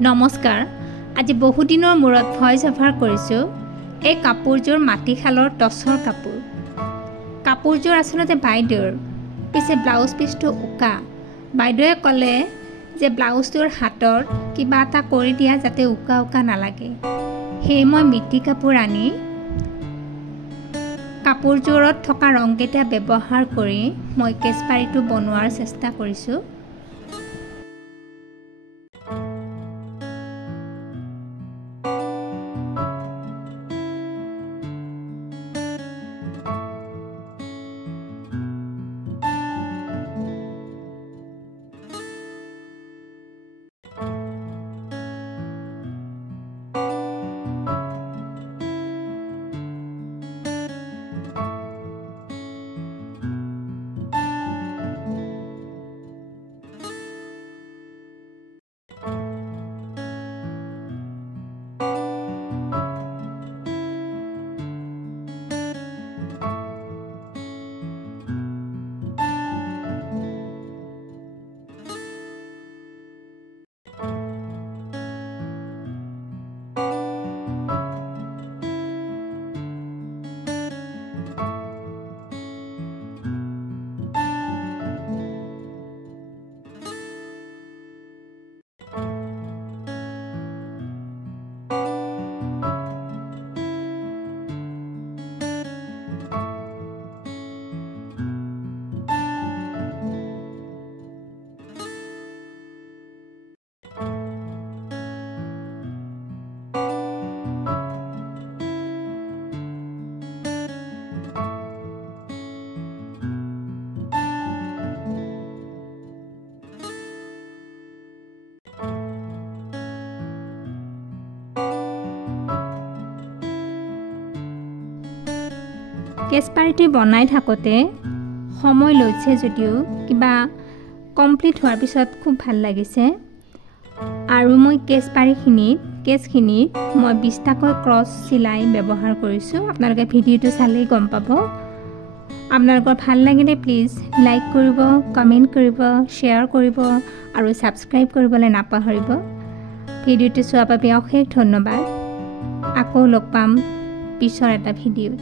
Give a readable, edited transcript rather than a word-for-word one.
নমস্কাৰ আজি বহু দিনৰ মূৰত ভয়েস অফাৰ কৰিছো এই কাপোৰজোৰ মাটিশালৰ টছৰ কাপোৰজোৰ আসলতে বাইদেউৰ পিছে ব্লাউজ পিছটো উকা বাইদেউৱে ক'লে যে ব্লাউজটোৰ হাতৰ কিবা এটা কৰি দিয়া যাতে উকা উকা নালাগে সেই মই মিটি কাপোৰ আনি কাপোৰজোৰত থকা ৰংকেইটা ব্যৱহাৰ কৰি মই কেছপাৰীটো বনোৱাৰ চেষ্টা কৰিছো কেছপাৰীটো বনাই থাকোতে সময় লৈছে যদিও কিবা কমপ্লিট হোৱাৰ পিছত খুব ভাল লাগিছে আৰু মই কেছখিনিত মই 20টাকৈ ক্ৰছ চিলাই ব্যৱহাৰ কৰিছো আপোনালোকে ভিডিওটো চালেই গম পাব আপোনালোকৰ ভাল লাগিলে প্লিজ লাইক কৰিব কমেন্ট কৰিব শেয়াৰ কৰিব আৰু সাবস্ক্ৰাইব কৰিবলৈ নাপাহৰিব ভিডিওটো চোৱাৰ বাবে অশেষ ধন্যবাদ আকৌ লগ পাম পিছৰ এটা ভিডিঅ